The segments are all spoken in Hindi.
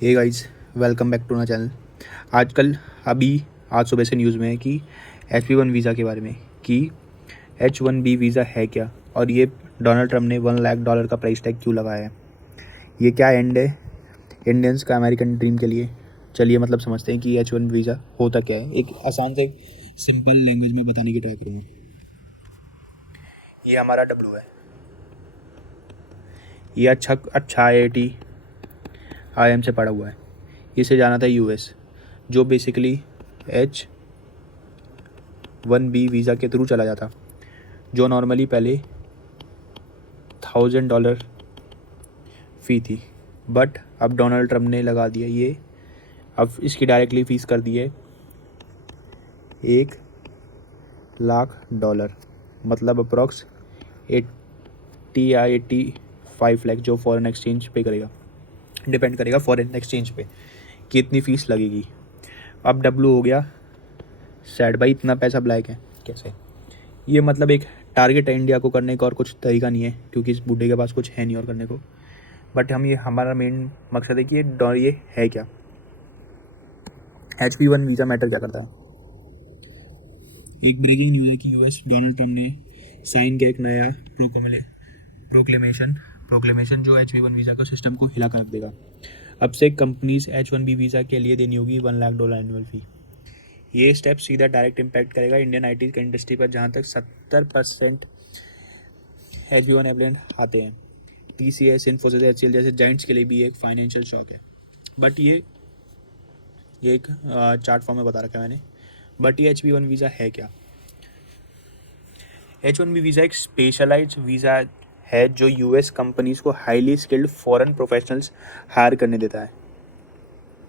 Hey guys, welcome back to my channel. आजकल आज सुबह से न्यूज़ में है कि H1B वीज़ा के बारे में कि H1B वीज़ा है क्या, और ये डोनाल्ड ट्रम्प ने $1 लाख का प्राइस टैग क्यों लगाया है। ये क्या एंड है इंडियंस का अमेरिकन ड्रीम के लिए। चलिए समझते हैं कि H1B वीज़ा होता क्या है। एक आसान से सिंपल लैंग्वेज में बताने की ट्राई करूँगा। ये हमारा डब्लू है। ये अच्छा IIM से पढ़ा हुआ है। इसे जाना था US, जो बेसिकली H1B वीज़ा के थ्रू चला जाता, जो नॉर्मली पहले $1000 फ़ी थी, बट अब डोनाल्ड ट्रम्प ने लगा दिया ये। अब इसकी डायरेक्टली फ़ीस कर दी है $1 लाख, मतलब अप्रॉक्स 80 या 85 लाख, जो फॉरेन एक्सचेंज पे करेगा। डिपेंड करेगा फॉरेन एक्सचेंज पे कि इतनी फ़ीस लगेगी। अब डब्लू हो गया सैड, भाई इतना पैसा ब्लैक है कैसे। ये एक टारगेट है इंडिया को करने का, और कुछ तरीका नहीं है क्योंकि इस बूढ़े के पास कुछ है नहीं और करने को। बट हमारा मेन मकसद है कि ये है क्या। H1B वीज़ा मैटर क्या करता है। एक ब्रेकिंग न्यूज़ है कि US डोनाल्ड ट्रम्प ने साइन किया एक नया प्रोक्लेमेशन जो H1B वीज़ा का सिस्टम को हिला कर रख देगा। अब से कंपनीज H1B वीज़ा के लिए देनी होगी $1 लाख एनुअल फ़ी। ये स्टेप सीधा डायरेक्ट इम्पैक्ट करेगा इंडियन IT की इंडस्ट्री पर, जहाँ तक 70% H1 एप्लेंट आते हैं। TCS, इन्फोसिस, HCL जैसे जाइंट्स के लिए भी एक फाइनेंशियल शॉक है। बट ये एक चार्ट फॉर्म में बता रखा है मैंने। बट ये H1B वीज़ा है क्या। H1B वीज़ा एक स्पेशलाइज्ड वीज़ा है जो US कंपनीज को highly skilled foreign professionals hire करने देता है,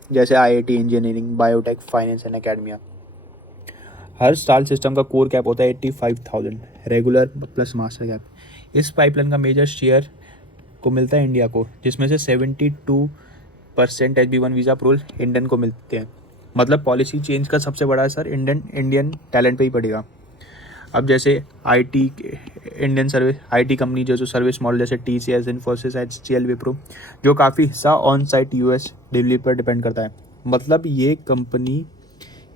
जैसे IIT, engineering, biotech, finance and academia. हर साल सिस्टम का कोर कैप होता है 85,000 रेगुलर प्लस मास्टर कैप। इस पाइपलाइन का मेजर शेयर को मिलता है इंडिया को, जिसमें से 72% H1B वीज़ा अप्रूवल इंडियन को मिलते हैं। पॉलिसी चेंज का सबसे बड़ा असर इंडियन टैलेंट पे ही पड़ेगा। अब जैसे IT कंपनी जो सर्विस मॉडल जैसे TCS, इन्फोसिस, HCL, विप्रो, जो काफ़ी हिस्सा ऑन साइट US डिलीवरी पर डिपेंड करता है। ये कंपनी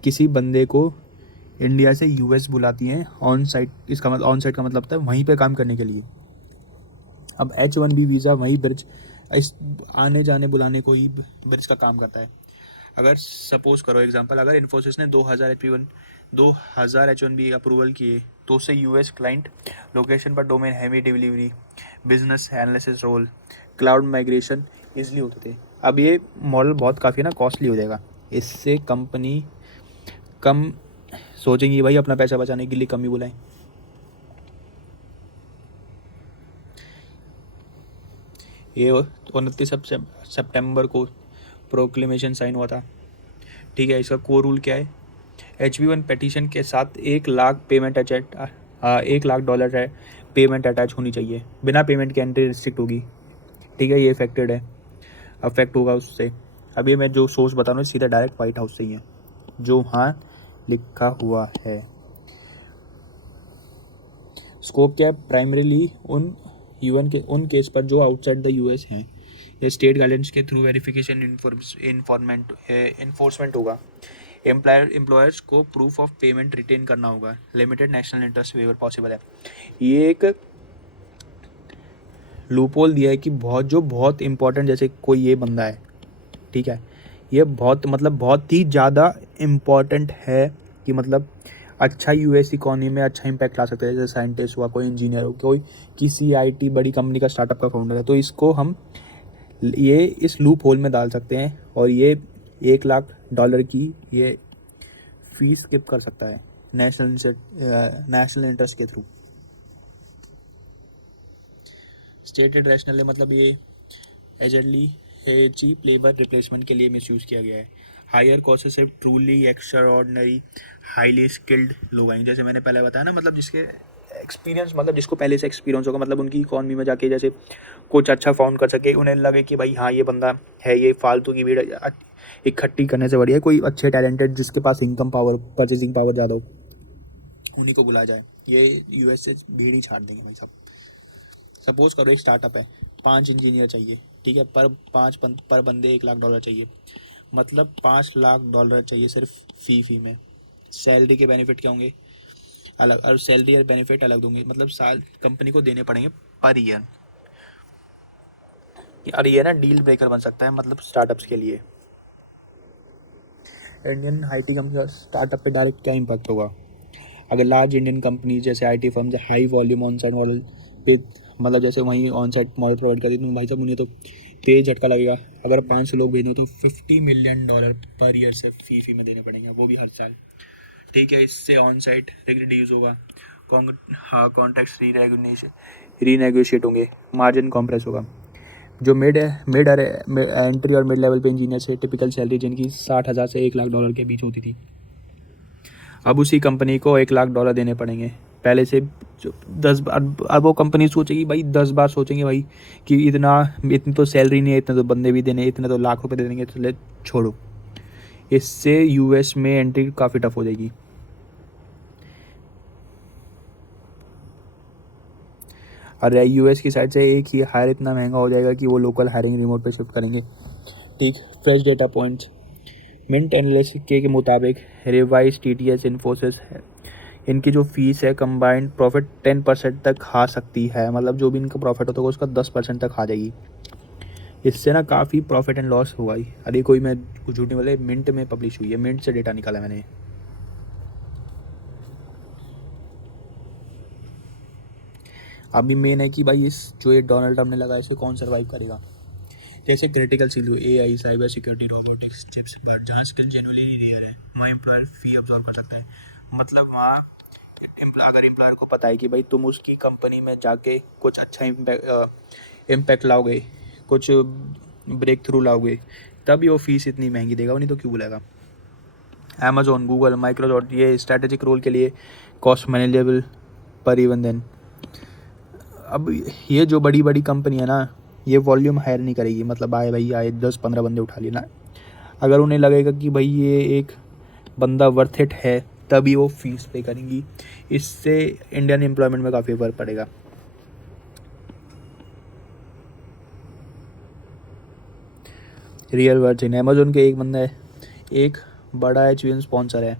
किसी बंदे को इंडिया से US बुलाती हैं ऑन साइट। इसका ऑन साइट का मतलब था वहीं पे काम करने के लिए। अब H1B वीज़ा वही ब्रिज, इस आने जाने बुलाने को ही ब्रिज का काम करता है। अगर सपोज करो एग्जांपल, अगर इन्फोसिस ने 2000 H1B अप्रूवल किए, तो उससे US क्लाइंट लोकेशन पर domain heavy delivery, business analysis role, cloud migration easily होते थे। अब ये मॉडल बहुत काफ़ी कॉस्टली हो जाएगा। इससे कंपनी कम सोचेंगी, भाई अपना पैसा बचाने के लिए कम ही बुलाएं। ये 29 सितंबर को प्रोक्लेमेशन साइन हुआ था। ठीक है, इसका कोर रूल क्या है। H1B पेटिशन के साथ $1 लाख है पेमेंट अटैच होनी चाहिए। बिना पेमेंट के एंट्री रिस्ट्रिक्ट होगी। ठीक है, ये अफेक्ट होगा उससे। अभी मैं जो सोर्स बता रहा हूँ सीधा डायरेक्ट वाइट हाउस से ही है, जो वहाँ लिखा हुआ है। स्कोप क्या है, प्राइमरीली उन केस पर जो आउटसाइड द US हैं, या स्टेट गाइडेंस के थ्रू वेरिफिकेशन इन्फोर्समेंट होगा। एम्प्लॉयर्स को प्रूफ ऑफ पेमेंट रिटेन करना होगा। Limited national interest waiver possible है। ये एक लूपहोल दिया है कि बहुत इंपॉर्टेंट, जैसे कोई ये बंदा है, ठीक है, ये बहुत ही ज़्यादा इम्पॉर्टेंट है कि अच्छा US इकॉनमी में अच्छा इम्पैक्ट ला सकता है। जैसे साइंटिस्ट हुआ, कोई इंजीनियर हो, कोई किसी IT बड़ी कंपनी का स्टार्टअप का फाउंडर है, तो इसको हम इस लूप होल में डाल सकते हैं, और ये $1 लाख की ये फीस स्किप कर सकता है नेशनल इंटरेस्ट के थ्रू। स्टेटेड रैशनल है, ये एजेडली चीप लेबर रिप्लेसमेंट के लिए मिसयूज़ किया गया है। हायर कॉस्ट से truly extra ordinary highly skilled लोग आएंगे। जैसे मैंने पहले बताया ना, जिसके एक्सपीरियंस, जिसको पहले से एक्सपीरियंस होगा, उनकी इकॉनमी में जाके जैसे कुछ अच्छा फाउंड कर सके, उन्हें लगे कि भाई हाँ ये बंदा है, ये फालतू की भीड़ इकट्ठी करने से बढ़िया कोई अच्छे टैलेंटेड जिसके पास इनकम पावर, परचेजिंग पावर ज़्यादा हो, उन्हीं को बुलाया जाए। ये US से भीड़ ही छाड़ देंगे भाई सब। सपोज करो एक स्टार्टअप है, 5 इंजीनियर चाहिए, ठीक है, पर बंदे $1 लाख चाहिए, मतलब $5 लाख चाहिए सिर्फ फी में। सैलरी के बेनिफिट क्या होंगे अलग, और सैलरी और बेनिफिट अलग दूंगे, मतलब साल कंपनी को देने पड़ेंगे पर ईयर। और ये ना डील ब्रेकर बन सकता है मतलब स्टार्टअप्स के लिए। इंडियन आईटी कंपनी स्टार्टअप पे डायरेक्ट क्या इम्पैक्ट होगा? अगर लार्ज इंडियन कंपनी जैसे IT firm high volume on site model पे, मतलब जैसे वहीं ऑन साइट मॉडल प्रोवाइड कर दी, तो भाई साहब उन्हें तो तेज झटका लगेगा। अगर 500 लोग भेजो तो $50 मिलियन पर ईयर से फी में देने पड़ेंगे, वो भी हर साल। ठीक है, इससे ऑन साइट रिड्यूस होगा, हाँ कॉन्ट्रैक्ट्स रीनेगोशिएट होंगे, मार्जिन कॉम्प्रेस होगा। जो मिड एंट्री और मिड लेवल पे इंजीनियर से टिपिकल सैलरी जिनकी 60,000 से $1 लाख के बीच होती थी, अब उसी कंपनी को $1 लाख देने पड़ेंगे पहले से। जो 10 बार, अब वो कंपनी सोचेगी भाई, 10 बार सोचेंगे भाई कि इतनी तो सैलरी नहीं है, इतने तो बंदे भी देने, इतने तो लाख रुपए दे देंगे, तो ले छोड़ो। इससे यूएस में एंट्री काफ़ी टफ हो जाएगी। और यूएस की साइड से एक ही हायर इतना महंगा हो जाएगा कि वो लोकल हायरिंग रिमोट पे शिफ्ट करेंगे। ठीक, fresh data points Mint analyst के मुताबिक रिवाइज टीटीएस इन्फोसिस है, इनकी जो फीस है कंबाइंड प्रॉफिट 10% तक खा सकती है, मतलब जो भी इनका प्रॉफिट होता है उसका 10% तक खा जाएगी। इससे ना काफ़ी प्रॉफिट एंड लॉस होगा ही। अरे कोई मैं कुछ झूठ नहीं बोले, मिंट में पब्लिश हुई है, मिंट से डेटा निकाला मैंने। अभी मेन है कि भाई इस जो ये डोनाल्ड ट्रम्प ने लगाया उसे कौन सर्वाइव करेगा। जैसे critical seal AI, cyber security, robotics, chips पर जहाँ स्किल जेन्युइनली रेयर है, वहाँ एम्प्लॉयर फी अब्जॉर्व कर सकता है। मतलब वहाँ अगर एम्प्लॉयर को पता है कि भाई तुम उसकी कंपनी में जाके कुछ अच्छा इम्पैक्ट लाओगे, कुछ ब्रेक थ्रू लाओगे, तभी वो फीस इतनी महंगी देगा, वो नहीं तो क्यों बुलाएगा। अमेजोन, गूगल, माइक्रोसॉफ्ट ये स्ट्रैटेजिक रोल के लिए कॉस्ट मैनेजेबल पर इवन देन। अब ये जो बड़ी बड़ी कंपनी है ना, ये वॉल्यूम हायर नहीं करेगी, मतलब आए भाई आए 10-15 बंदे उठा लिए ना। अगर उन्हें लगेगा कि भाई ये एक बंदा वर्थ इट है, तभी वो फीस पे करेंगी। इससे इंडियन एम्प्लॉयमेंट में काफ़ी फर्क पड़ेगा। रियल वर्ड इन अमेजोन के एक बंदा है, एक बड़ा H1 स्पॉन्सर है,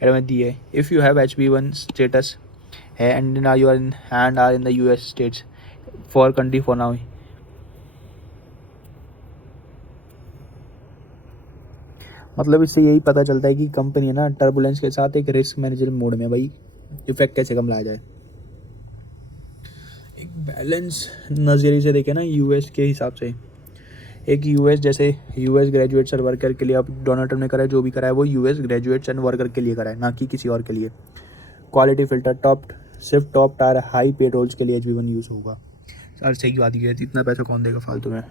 एडमेट दी है, if you have H1 status है and you are in the US states for country for now. मतलब इससे यही पता चलता है कि कंपनी है ना टर्बुलेंस के साथ एक रिस्क मैनेजमेंट मोड में, भाई इफेक्ट कैसे कम लाया जाए। एक बैलेंस नज़रिए से देखें ना यूएस के हिसाब से, एक यूएस जैसे यूएस ग्रेजुएट्स और वर्कर के लिए अब डोनाल्ड ट्रम्प ने करा है, जो भी करा है वो यूएस ग्रेजुएट्स एंड वर्कर के लिए करा है, ना कि किसी और के लिए। क्वालिटी फिल्टर सिर्फ टॉप टायर हाई पे रोल्स के लिए H1 यूज़ होगा। सर सही बात है, इतना पैसा कौन देगा फालतू में।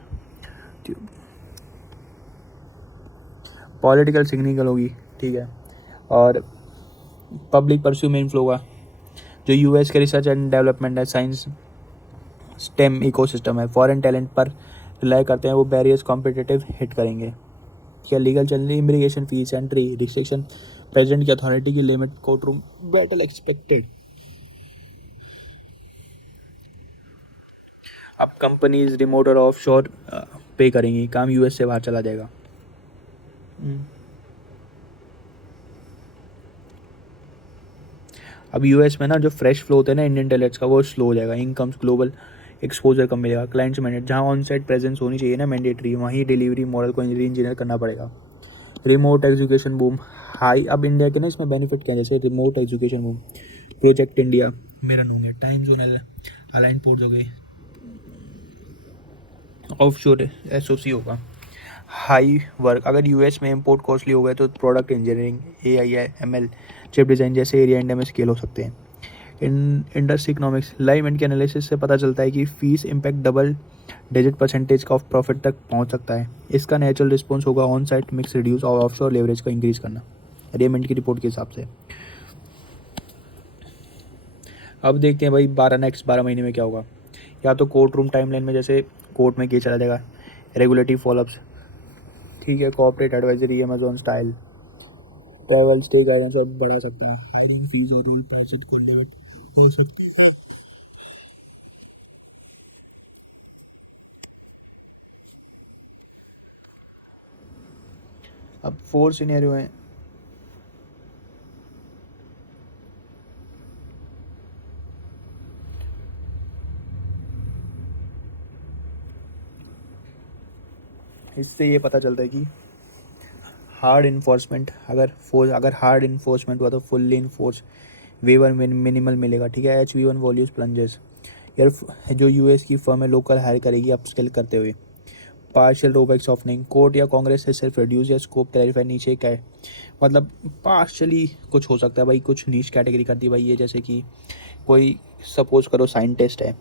पॉलिटिकल सिग्निकल होगी, ठीक है। और पब्लिक परस्यू में इन्फ्लो होगा। जो यूएस के रिसर्च एंड डेवलपमेंट है, साइंस स्टेम इकोसिस्टम है, फॉरेन टैलेंट पर रिलाई करते हैं, वो बैरियर्स कॉम्पिटिटिव हिट करेंगे। क्या legal challenge, immigration fees, entry restriction, president की अथॉरिटी की limit, court room battle expected. अब कंपनीज रिमोट और ऑफ शोर पे करेंगी, काम यूएस से बाहर चला जाएगा। अब यूएस में ना जो फ्रेश फ्लो होता है ना इंडियन टैलेंट्स का, वो स्लो हो जाएगा, इनकम्स ग्लोबल एक्सपोजर कम मिलेगा, क्लाइंट्स मैनेज जहाँ ऑन साइट प्रेजेंस होनी चाहिए ना मैंडेटरी, वहीं डिलीवरी मॉडल को इंजीनियर करना पड़ेगा। रिमोट एजुकेशन बूम हाई, अब इंडिया के ना इसमें बेनिफिट क्या है, जैसे remote education boom, project India Mirren होंगे, टाइम जोन अलाइन पोर्ट्स हो गए, ऑफ शोर एसओसी होगा, हाई वर्क। अगर यूएस में इंपोर्ट कॉस्टली हो गए तो product engineering, AI, ML, chip design जैसे एरिया इंडिया में स्केल हो सकते हैं। इंडस्ट्री इकोनॉमिक्स लाइव इवेंट के एनालिसिस से पता चलता है कि fees impact double digit percentage का ऑफ प्रॉफिट तक पहुंच सकता है। इसका नेचुरल रिस्पॉन्स होगा ऑन साइट मिक्स रिड्यूस और ऑफशोर लेवरेज का इंक्रीज करना, रेमेंट की रिपोर्ट के हिसाब से। अब देखते हैं भाई 12 महीने में क्या होगा। या तो कोर्ट रूम टाइमलाइन में जैसे कोर्ट में केस चला जाएगा, रेगुलेटरी फॉलोअप्स, ठीक है, corporate advisory Amazon style, travel stay guidance और बढ़ा सकता है, हायरिंग फीस और रूल प्राइस को लिमिट हो सकती है। अब 4 सिनेरियो हैं। इससे ये पता चलता है कि हार्ड इन्फोर्समेंट अगर हार्ड इन्फोर्समेंट हुआ तो फुल्ली इन्फोर्स वेवर मिनिमल मिलेगा, ठीक है। H1 वॉल्यूज प्लंजेस, यार जो यूएस की फर्म है लोकल हायर करेगी अपस्केल करते हुए। पार्शियल रोबैक सॉफ्टनिंग, कोर्ट या कांग्रेस से सिर्फ रिड्यूस या स्कोप क्लैरिफाई, नीचे क्या है मतलब पार्शली कुछ हो सकता है भाई, कुछ नीच कैटेगरी कर दी भाई ये, जैसे कि कोई सपोज करो साइंटिस्ट है,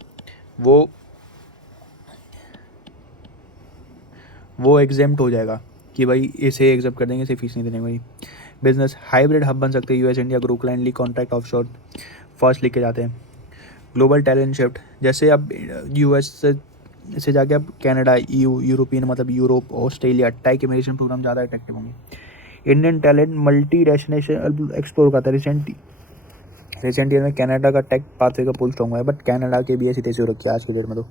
वो एग्जेम्प्ट हो जाएगा कि भाई इसे एग्जेप्ट कर देंगे, इसे फीस नहीं देने भाई। बिजनेस हाइब्रिड हब बन सकते हैं, यूएस इंडिया ग्रुप क्लाइंटली कॉन्ट्रैक्ट ऑफशोर फर्स्ट लेके जाते हैं। ग्लोबल टैलेंट शिफ्ट, जैसे अब यूएस से जाके अब कनाडा, यूरोपियन मतलब यूरोप, ऑस्ट्रेलिया टाइक इमिग्रेशन प्रोग्राम ज़्यादा अट्रैक्टिव होंगे। Indian talent multi destination explore करता है। रिसेंट ईयर में कनाडा का टेक पाथवे का पुल स्ट्रॉन्ग हुआ है, बट कनाडा के भी ऐसी तेजी हो रखी है आज की डेट में, तो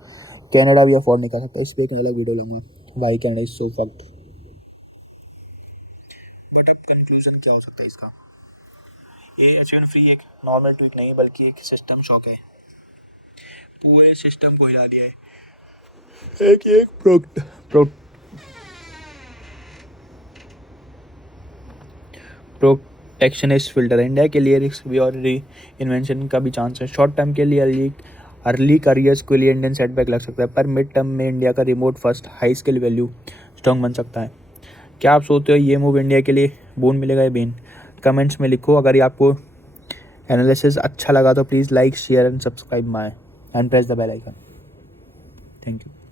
कनाडा भी अफोर्ड नहीं कर सकता। इस पर एक अलग वीडियो लूँगा, why Canada is so fucked. But अब कंक्लूजन क्या हो सकता है इसका? ये H1 फ्री एक नॉर्मल ट्वीक नहीं बल्कि एक सिस्टम शॉक है, पूरे सिस्टम को हिला दिया है। एक प्रोटेक्शनिस्ट फिल्टर है। इंडिया के लिए रिस्क भी और री इन्वेंशन का भी चांस है। शॉर्ट टर्म के लिए अर्ली करियर्स के लिए इंडियन सेटबैक लग सकता है, पर मिड टर्म में इंडिया का remote first high skill value strong बन सकता है। क्या आप सोचते हो ये मूव इंडिया के लिए बून मिलेगा या बेन? कमेंट्स में लिखो। अगर ये आपको एनालिसिस अच्छा लगा तो please like share and subscribe my and press the bell icon. Thank you.